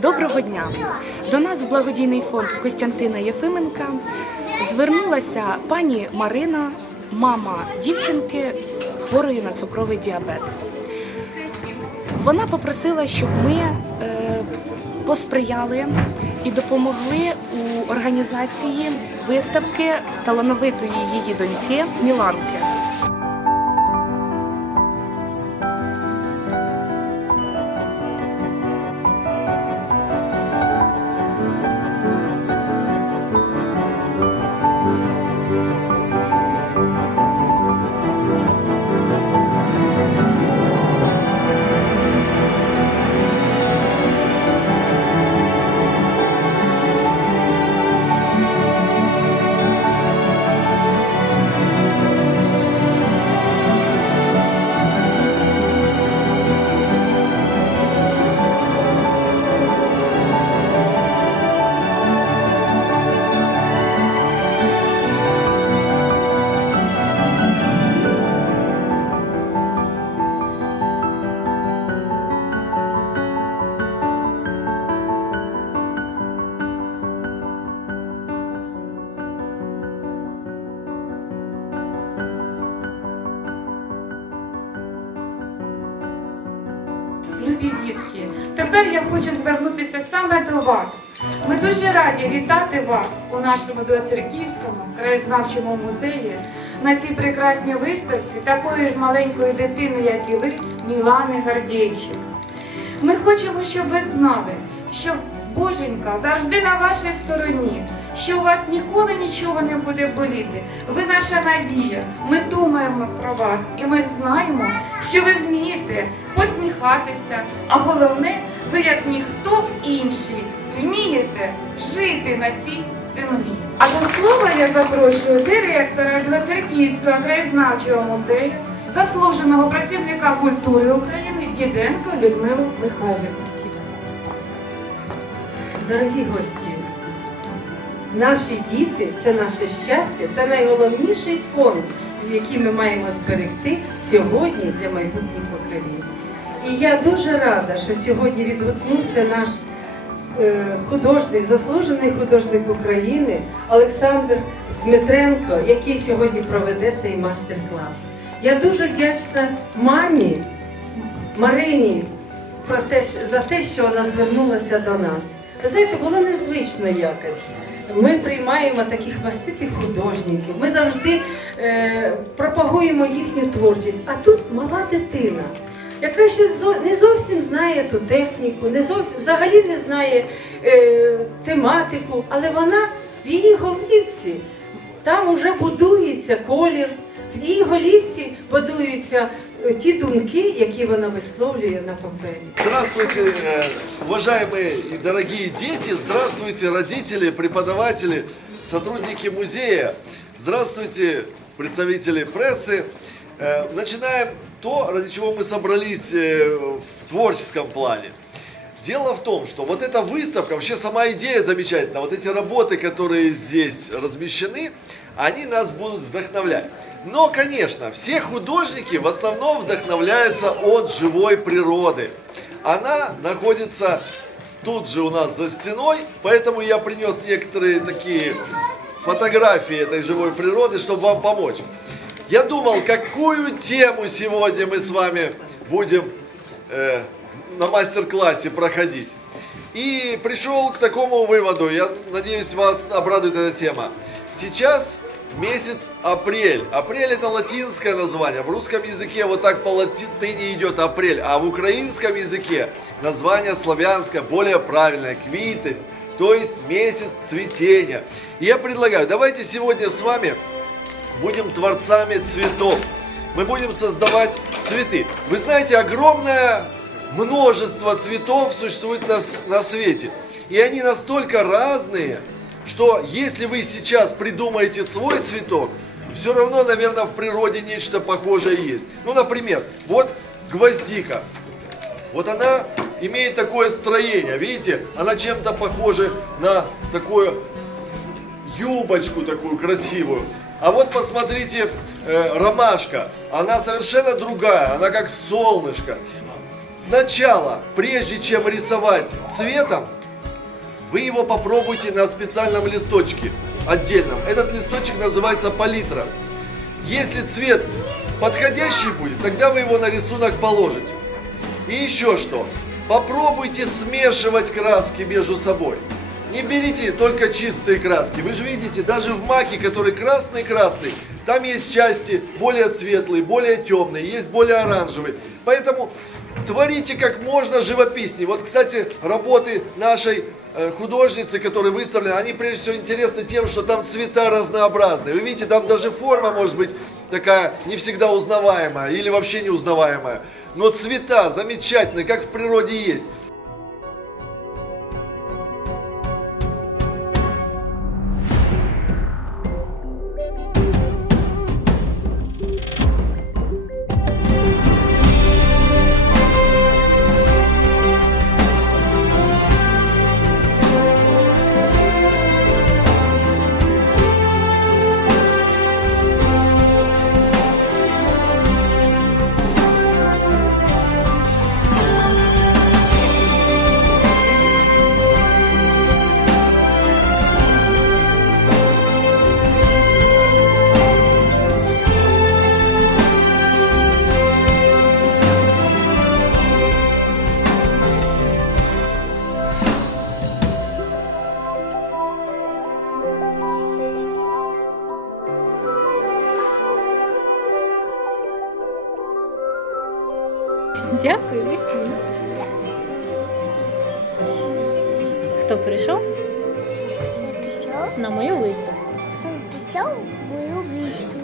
Доброго дня! До нас в благодійний фонд Костянтина Єфименка звернулася пані Марина, мама дівчинки, хворої на цукровий діабет. Вона попросила, щоб ми е, посприяли і допомогли у організації виставки талановитої її доньки Міланки. Тепер я хочу звернутися саме до вас. Ми дуже раді вітати вас у нашому Білоцерківському краєзнавчому музеї на цій прекрасній виставці такої ж маленької дитини, як і ви, Мілани Гордєйчик. Ми хочемо, щоб ви знали, що Боженька завжди на вашій стороні, що у вас ніколи нічого не буде боліти. Ви наша надія. Ми думаємо про вас і ми знаємо, що ви вмієте посміхатися, а головне, ви як ніхто інший вмієте жити на цій землі. А до слова я запрошую директора Білоцерківського краєзнавчого музею, заслуженого працівника культури України Діденко Людмилу Михайлівну. Дорогі гості, наші діти це наше щастя, це найголовніший фонд, який ми маємо зберегти сьогодні для майбутніх поколінь. І я дуже рада, що сьогодні відгукнувся наш е, художник, заслужений художник України Олександр Дмитренко, який сьогодні проведе цей мастер-клас. Я дуже вдячна мамі Марині про те, за те, що вона звернулася до нас. Ви знаєте, було незвично якось. Ми приймаємо таких маститих художників. Ми завжди е, пропагуємо їхню творчість. А тут мала дитина, яка ще не зовсім знає ту техніку, не зовсім взагалі не знає е, тематику, але вона в її голівці там уже будується колір, в її голівці будуються е, ті думки, які вона висловлює на папері. Здравствуйте, э, уважаемые и дорогие дети, здравствуйте, родители, преподаватели, сотрудники музея, здравствуйте, представители прессы. Э, Начинаем то, ради чего мы собрались э, в творческом плане. Дело в том, что вот эта выставка, вообще сама идея замечательная, вот эти работы, которые здесь размещены, они нас будут вдохновлять. Но, конечно, все художники в основном вдохновляются от живой природы. Она находится тут же у нас за стеной, поэтому я принес некоторые такие фотографии этой живой природы, чтобы вам помочь. Я думал, какую тему сегодня мы с вами будем э, на мастер-классе проходить. И пришел к такому выводу, я надеюсь, вас обрадует эта тема. Сейчас месяц апрель. Апрель это латинское название. В русском языке вот так по латыни идет апрель, а в украинском языке название славянское, более правильное, квиты, то есть месяц цветения. И я предлагаю, давайте сегодня с вами будем творцами цветов. Мы будем создавать цветы. Вы знаете, огромное множество цветов существует на, на свете. И они настолько разные, что если вы сейчас придумаете свой цветок, все равно, наверное, в природе нечто похожее есть. Ну, например, вот гвоздика. Вот она имеет такое строение, видите? Она чем-то похожа на такую юбочку такую красивую. А вот посмотрите, э, ромашка, она совершенно другая, она как солнышко. Сначала, прежде чем рисовать цветом, вы его попробуйте на специальном листочке отдельном. Этот листочек называется палитра. Если цвет подходящий будет, тогда вы его на рисунок положите. И еще что, попробуйте смешивать краски между собой. Не берите только чистые краски. Вы же видите, даже в маке, который красный-красный, там есть части более светлые, более темные, есть более оранжевые. Поэтому творите как можно живописнее. Вот, кстати, работы нашей э, художницы, которые выставлены, они прежде всего интересны тем, что там цвета разнообразные. Вы видите, там даже форма может быть такая не всегда узнаваемая или вообще не узнаваемая. Но цвета замечательные, как в природе есть. Дякую усім. Хто прийшов Ти пішов? на мою виставку? Ти пішов в мою виставку.